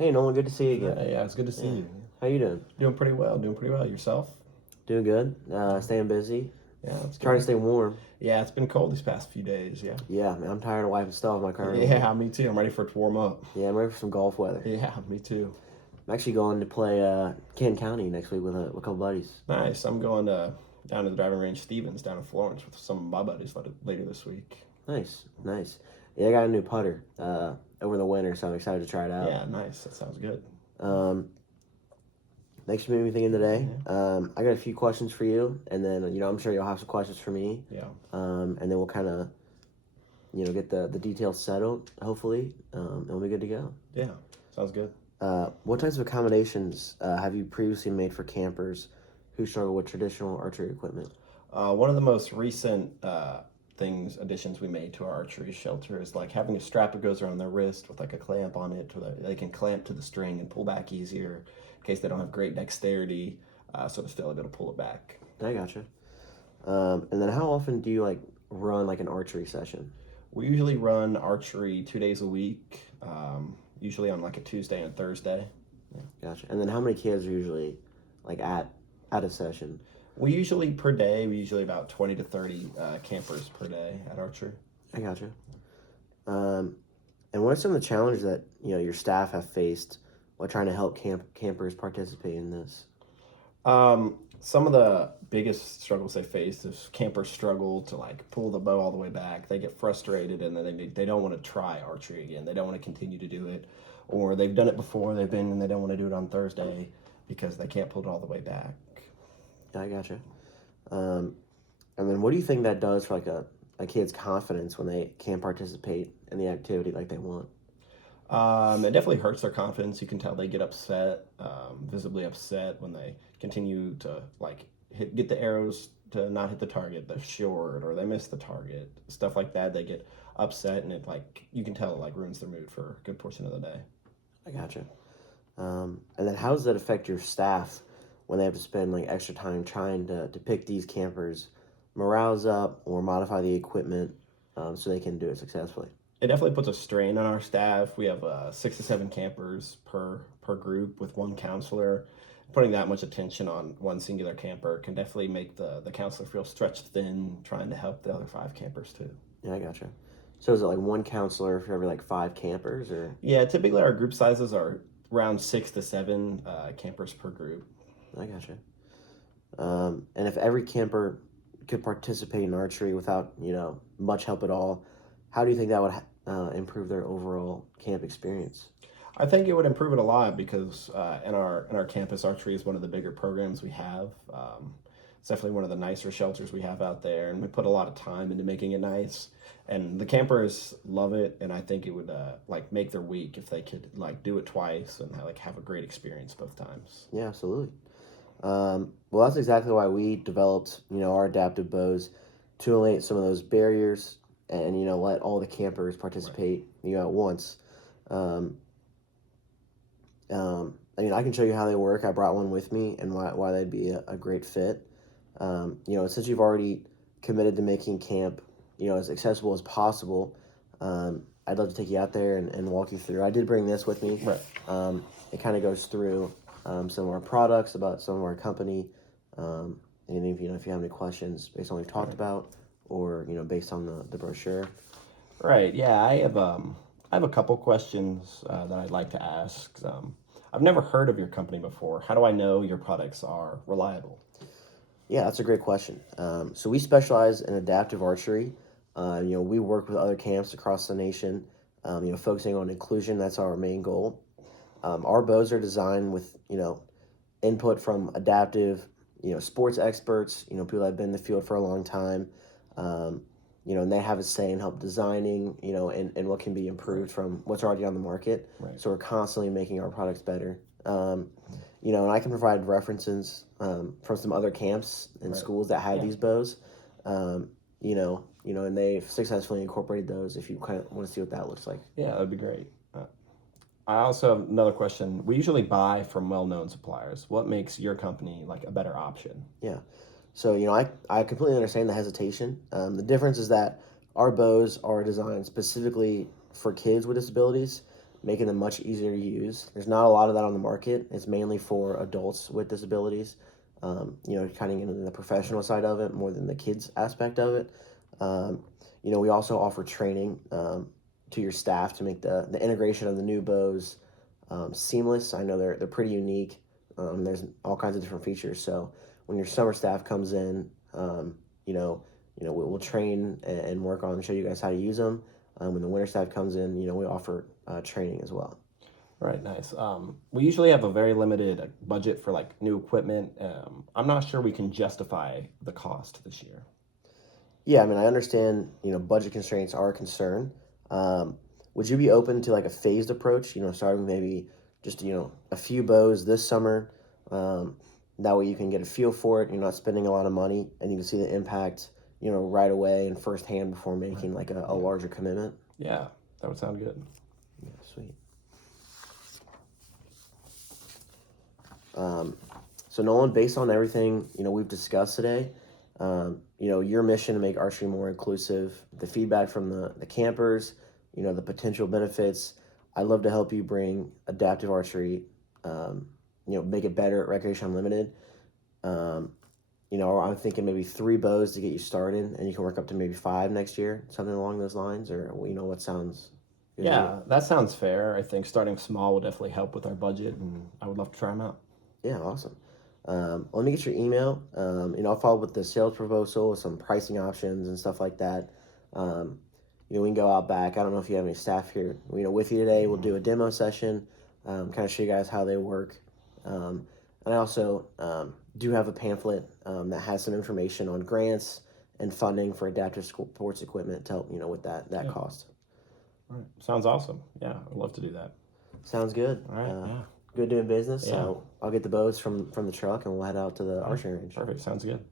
Hey, Nolan, good to see you again. Yeah, it's good to see Yeah. you. How you doing? Doing pretty well. Doing pretty well. Yourself? Doing good. Staying busy. Yeah, that's Trying to good. stay warm. Yeah, it's been cold these past few days. Yeah. Yeah, man, I'm tired of wiping stuff on my car anyway. Yeah, me too. I'm ready for it to warm up. Yeah, I'm ready for some golf weather. Yeah, me too. I'm actually going to play Canton County next week with a couple buddies. Nice. I'm going down to the driving range Stevens down in Florence with some of my buddies later this week. Nice, nice. Yeah, I got a new putter over the winter, so I'm excited to try it out. Yeah, nice. That sounds good. Thanks for making me thinking today. I got a few questions for you, and then I'm sure you'll have some questions for me. Yeah. And then we'll kind of get the details settled, hopefully, and we'll be good to go. Yeah, sounds good. What types of accommodations have you previously made for campers who struggle with traditional archery equipment? One of the most recent additions we made to our archery shelter is like having a strap that goes around their wrist with like a clamp on it so that they can clamp to the string and pull back easier in case they don't have great dexterity, so they're still able to pull it back. I gotcha. And then how often do you run like an archery session? We usually run archery 2 days a week, usually on like a Tuesday and Thursday. Yeah. Gotcha. And then how many kids are usually like at a session? We usually about 20 to 30 campers per day at archery. I gotcha. And what are some of the challenges that your staff have faced while trying to help campers participate in this? Some of the biggest struggles they face is campers struggle to like pull the bow all the way back. They get frustrated and then they don't want to try archery again. They don't want to continue to do it, or they've done it before. They've been and they don't want to do it on Thursday because they can't pull it all the way back. I gotcha. And then what do you think that does for like a kid's confidence when they can't participate in the activity like they want? It definitely hurts their confidence. You can tell they get upset, visibly upset when they continue to like get the arrows to not hit the target, they're short, or they miss the target, stuff like that. They get upset, and you can tell it like ruins their mood for a good portion of the day. I gotcha. And then how does that affect your staff when they have to spend like extra time trying to pick these campers' morales up or modify the equipment so they can do it successfully? It definitely puts a strain on our staff. We have 6 to 7 campers per group with one counselor. Putting that much attention on one singular camper can definitely make the counselor feel stretched thin, trying to help the other 5 campers too. Yeah, I gotcha. So is it like one counselor for every like 5 campers, or? Yeah, typically our group sizes are around 6 to 7 campers per group. I gotcha. And if every camper could participate in archery without much help at all, how do you think that would improve their overall camp experience? I think it would improve it a lot because in our campus, archery is one of the bigger programs we have. It's definitely one of the nicer shelters we have out there, and we put a lot of time into making it nice. And the campers love it, and I think it would like make their week if they could like do it twice and have a great experience both times. Yeah, absolutely. Well, that's exactly why we developed our adaptive bows to eliminate some of those barriers and let all the campers participate at once. I mean, I can show you how they work. I brought one with me and why they'd be a great fit. Since you've already committed to making camp, as accessible as possible, I'd love to take you out there and walk you through. I did bring this with me. Right. It kind of goes through some of our products, about some of our company, and if you have any questions based on what we've talked about, or based on the brochure. Right. Yeah, I have a couple questions that I'd like to ask. I've never heard of your company before. How do I know your products are reliable? Yeah, that's a great question. So we specialize in adaptive archery. We work with other camps across the nation, focusing on inclusion. That's our main goal. Our bows are designed with, input from adaptive, sports experts, people that have been in the field for a long time, and they have a say in help designing, and what can be improved from what's already on the market. Right. So we're constantly making our products better. And I can provide references from some other camps and schools that have these bows, and they've successfully incorporated those if you kind of want to see what that looks like. Yeah, that'd be great. I also have another question. We usually buy from well-known suppliers. What makes your company like a better option? Yeah. So, I completely understand the hesitation. The difference is that our bows are designed specifically for kids with disabilities, making them much easier to use. There's not a lot of that on the market. It's mainly for adults with disabilities. Kind of getting into the professional side of it more than the kids aspect of it. We also offer training to your staff to make the integration of the new bows seamless. I know they're pretty unique. There's all kinds of different features. So when your summer staff comes in, we'll train and work on and show you guys how to use them. When the winter staff comes in, we offer training as well. Right, nice. We usually have a very limited budget for like new equipment. I'm not sure we can justify the cost this year. Yeah, I mean, I understand, budget constraints are a concern. Would you be open to like a phased approach, starting maybe just, a few bows this summer? That way you can get a feel for it. You're not spending a lot of money and you can see the impact, right away and firsthand before making like a larger commitment. Yeah, that would sound good. Yeah, sweet. So Nolan, based on everything, we've discussed today, your mission to make archery more inclusive, the feedback from the campers, the potential benefits, I'd love to help you bring adaptive archery, make it better at Recreation Unlimited. I'm thinking maybe 3 bows to get you started, and you can work up to maybe 5 next year, something along those lines, or what sounds good to you? Yeah, that sounds fair. I think starting small will definitely help with our budget, and I would love to try them out. Yeah, awesome. Let me get your email. I'll follow up with the sales proposal, some pricing options and stuff like that. We can go out back. I don't know if you have any staff here, with you today. We'll do a demo session, kind of show you guys how they work. And I also do have a pamphlet that has some information on grants and funding for adaptive sports equipment to help, with that Yeah. cost. All right. Sounds awesome. Yeah, I'd love to do that. Sounds good. All right. Yeah. Good doing business. Yeah. So I'll get the bows from the truck and we'll head out to the All right. archery range. Perfect. Sounds good.